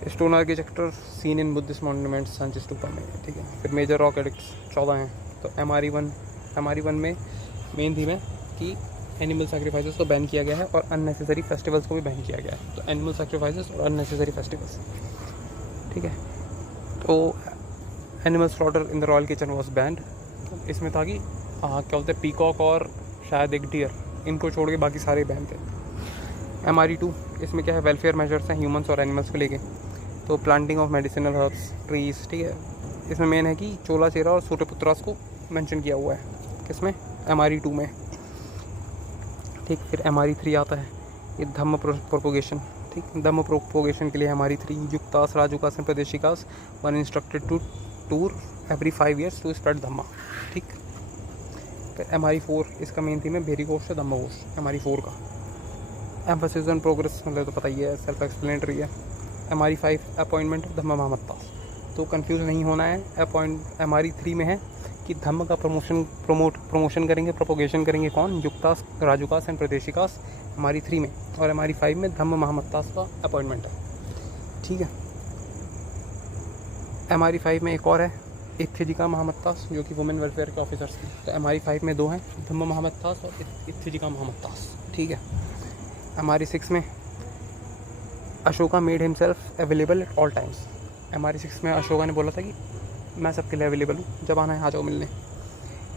stone architecture seen in Buddhist monuments Sanchi stupa में। ठीक है, फिर मेजर रॉक एडिक्ट्स 14 हैं। तो MRE1 में मेन थीम है कि एनिमल सैक्रिफाइसेस को बैन किया गया है और अननेसेसरी फेस्टिवल्स को भी बैन किया गया है। तो एनिमल सैक्रिफाइसेस और अननेसेसरी फेस्टिवल्स। ठीक है, तो animal slaughter in the royal kitchen was banned. इसमें था कि क्या बोलते हैं, पीकॉक और शायद एक डियर, इनको छोड़ के बाकी सारे बैन थे। MRE2 इसमें क्या है, वेलफेयर मेजर्स हैं ह्यूमंस और एनिमल्स को लेके। तो planting of medicinal herbs trees. ठीक है, इसमें मेन है कि चोला चेरा और सूर्यपुत्रास को मेंशन किया हुआ है किसमें, MRE2 में। ठीक, फिर MRE3 आता है ये धम्म प्रोपोगेशन। ठीक, धम्म प्रोपोगेशन के लिए MRE3 युक्तास राजुकास एंड प्रदेशिकास one instructed to tour every 5 years to spread Dhamma. ठीक, फिर MRE4 इसका मेन थीम है भेरीघोष से धम्मघोष। MRE4 का एम्फसिस ऑन प्रोग्रेस मतलब तो पता ही है, सेल्फ एक्सप्लेनेटरी है। MRE5 अपॉइंटमेंट ऑफ धम्म महामत्ता। तो कंफ्यूज नहीं होना है, MRE3 में है कि धम्म का प्रमोशन करेंगे, प्रोपोगेशन करेंगे कौन, युक्तास राजुकास एंड प्रदेशिकास MRE3 में। और MRE5 में धम्म महामत्तास का अपॉइंटमेंट है। ठीक है, MRE5 में एक और है इत्थिजिका महामत्तास जो कि वुमेन वेलफेयर के ऑफिसर्स थी। तो MRE5 में 2 हैं, धम्म महामत्तास और इत्थिजिका महामत्तास। ठीक है, MRE6 में Ashoka made himself available at all times. MRE6 में अशोका ने बोला था कि मैं सबके लिए अवेलेबल हूँ, जब आना है आ जाओ मिलने।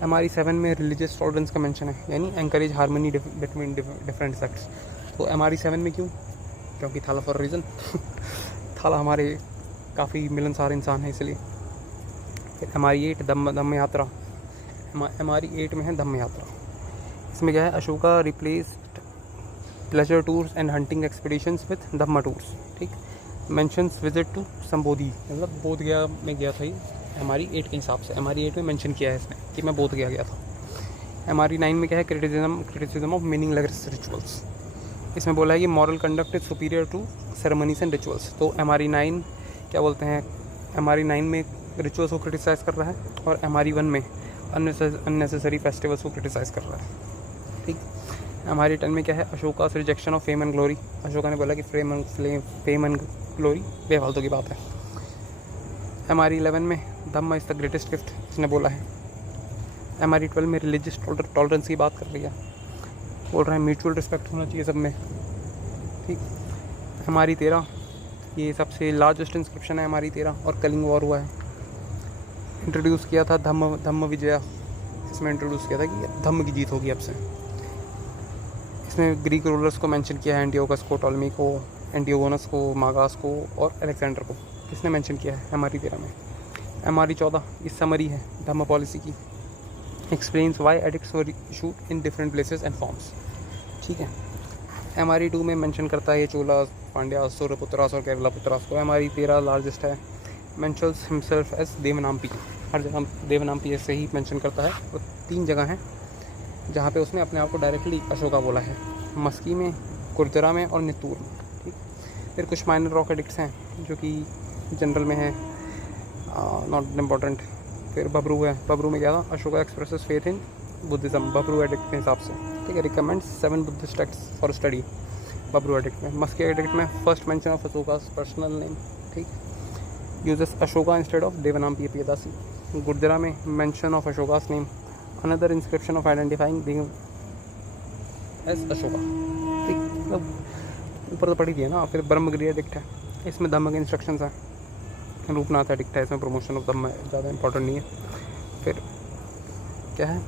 MRE7 में रिलीजियस टॉलरेंस का मेंशन है, यानी encourage harmony between different sects. तो MRE7 में क्यों, क्योंकि थाला फॉर रीज़न थाला हमारे काफ़ी मिलनसार इंसान है इसलिए। फिर MRE8 धम्म यात्रा। MRE8 में है धम्म यात्रा। इसमें क्या है, Ashoka replaced pleasure tours and hunting expeditions with Dhamma tours. ठीक, मेंशंस विजिट टू संबोधि, मतलब बोध गया में गया था ये MRE8 के हिसाब से। MRE8 में मेंशन किया है इसने कि मैं बोध गया था। MRE9 में क्या है, क्रिटिसिज्म ऑफ मीनिंगलेस रिचुअल्स। इसमें बोला है कि moral conduct is superior to ceremonies and rituals. तो MRE9 क्या बोलते हैं, MRE9 में रिचुअल्स को क्रिटिसाइज़ कर रहा है और MRE1 में अननेसेसरी फेस्टिवल्स को क्रिटिसाइज़ कर रहा है। ठीक, MRE10 में क्या है, Ashoka rejection of fame and glory. Ashoka ने बोला कि फेम एंड ग्लोरी बेफालतू की बात है। MRE11 में धम्म इज़ द ग्रेटेस्ट गिफ्ट इसने बोला है। MRE12 में रिलीजियस टॉलरेंस की बात कर रही है, बोल रहे हैं म्यूचुअल रिस्पेक्ट होना चाहिए सब में। ठीक, MRE13 ये सबसे लार्जेस्ट इंस्क्रिप्शन है MRE13 और कलिंग वॉर हुआ है। इंट्रोड्यूस किया था धम्म विजया। इसमें इंट्रोड्यूस किया था कि धम्म की जीत होगी अब से। इसमें ग्रीक रूलर्स को मेंशन किया है, एंटियोकस को, टॉलमी को, एंटियोगोनस को, मागास को और अलेक्जेंडर को किसने मेंशन किया है MRE13 में। MRE14 इस समरी है धम्म पॉलिसी की, explains Y addicts were issued in different places and forms. ठीक है, MRE2 में मेंशन करता है ये चोला, पांड्यास, सूर्यपुत्रास और केरला पुत्रास को। MRE13 लार्जेस्ट है, मेंशंस हिमसेल्फ एज देवनाम्पी। हर जगह देवनाम्पी ऐसे ही मेंशन करता है। और 3 जगह हैं जहाँ पे उसने अपने आप को डायरेक्टली अशोका बोला है, मस्की में, कुर्जरा में और नित्तूर में। ठीक, फिर कुछ माइनर रॉक एडिक्ट्स हैं जो कि जनरल में है, नॉट इम्पॉर्टेंट। फिर बबरू है, बबरू में क्या था, Ashoka expresses faith in Buddhism, Bhabru edict के हिसाब से। ठीक है, recommends 7 Buddhist text for study, Bhabru edict में। मस्की एडिक्ट में first mention of Ashoka's personal name. ठीक, uses Ashoka instead of Devanampiya Piyadasi. Gujarra में mention of Ashoka's name, another inscription of identifying being as Ashoka. ठीक, मतलब ऊपर तो पढ़ी दिया ना। फिर ब्रह्मगिरी एडिक्ट है, इसमें धम्म के इंस्ट्रक्शंस हैं। रूपनाथ एडिक्ट है, इसमें प्रमोशन ऑफ धम्म है, ज़्यादा इंपॉर्टेंट नहीं है। फिर क्या है,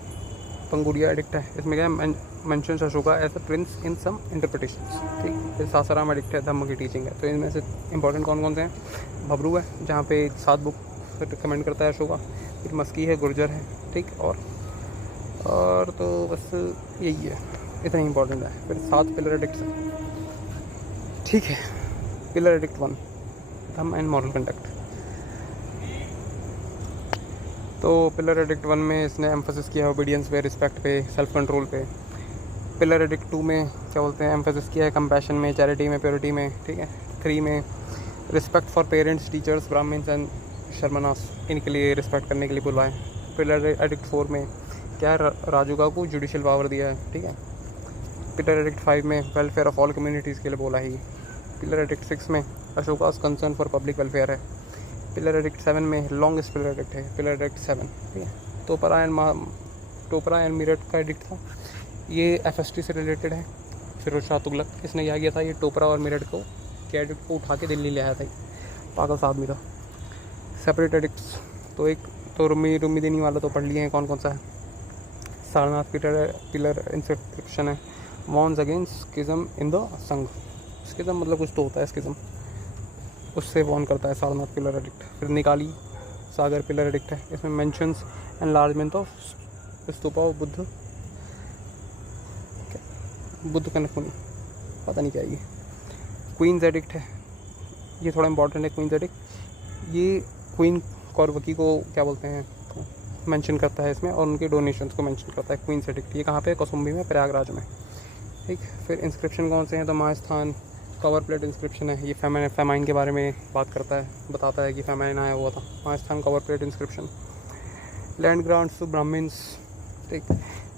पंगुड़िया एडिक्ट है, इसमें क्या है, mentions Ashoka as a prince in some interpretations. ठीक, फिर सासाराम एडिक्ट है, धम्म की टीचिंग है। तो इनमें से इंपॉर्टेंट कौन कौन से हैं, भबरू है जहाँ पे 7 बुक रिकमेंड करता है अशोका। फिर मस्की है, गुर्जर है। ठीक, और तो बस यही है, इतना इंपॉर्टेंट है। फिर 7 पिलर एडिक्ट्स हैं। ठीक है, pillar addict 1 Dhamma and moral conduct. तो पिलर एडिक्ट 1 में इसने एम्फोसिस किया है ओबीडियंस पे, रिस्पेक्ट पे, सेल्फ कंट्रोल पे। पिलर एडिक्ट 2 में क्या बोलते हैं, एम्फोसिस किया है कंपैशन में, चैरिटी में, प्योरिटी में, ठीक है। 3 में respect for parents, teachers, Brahmans and Shramanas, इनके लिए रिस्पेक्ट करने के लिए बोला है। पिलर एडिक्ट 4 में क्या है, राजुका को जुडिशियल पावर दिया है, ठीक है। पिलर एडिक्ट 5 में वेलफेयर ऑफ ऑल कम्युनिटीज़ के लिए बोला है। पिलर एडिक्ट 6 में अशोकास कंसर्न फॉर पब्लिक वेलफेयर है। पिलर एडिक्ट 7 में लॉन्गेस्ट पिलर एडिक्ट है, पिलर एडिक्ट 7, ठीक है। टोपरा एंड मीरठ का एडिक्ट था, ये FST से रिलेटेड है। फिरोज शाह तुगलक, इसने क्या किया था, ये टोपरा और मेरठ को के एडिक्ट को उठा के दिल्ली ले आया था, पागल सा आदमी था। सेपरेट एडिक्ट्स तो एक तो रुम्मी देनी वाला तो पढ़ लिए हैं, कौन कौन सा है। सारनाथ पिलर इंस्क्रिप्शन है, वॉन्स अगेंस्ट स्किज्म इन द संघ, स्किज्म मतलब कुछ तो होता है, स्किज्म उससे वॉर्न करता है सारनाथ पिलर एडिक्ट। फिर निकाली सागर पिलर एडिक्ट है, इसमें mentions enlargement of stupa of Buddha Kanakamuni, पता नहीं क्या ये। क्वींस एडिक्ट है, ये थोड़ा इंपॉर्टेंट है। क्वींस एडिक्ट ये क्वीन कौरवकी को क्या बोलते हैं मेंशन करता है इसमें, और उनके डोनेशंस को मेंशन करता है। क्वींस एडिक्ट ये कहाँ पे है, कौसुम्बी में, प्रयागराज में, ठीक। फिर इंस्क्रिप्शन कौन से हैं, तो महास्थान कवर प्लेट इंस्क्रिप्शन है, ये फेमाइन के बारे में बात करता है, बताता है कि फेमाइन आया हुआ था। Mahasthan copper plate inscription. Land grants to Brahmans, ठीक।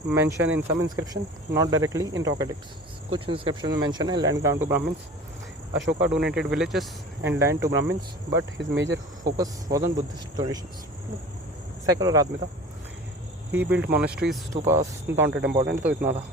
Mention in some inscription not directly in rock edicts, कुछ इंस्क्रिप्शन में मेंशन है land grant to Brahmans. Ashoka donated villages and land to Brahmans but his major focus was on Buddhist donations, secular आदमी था। He built monasteries to pass, not that important, तो इतना था।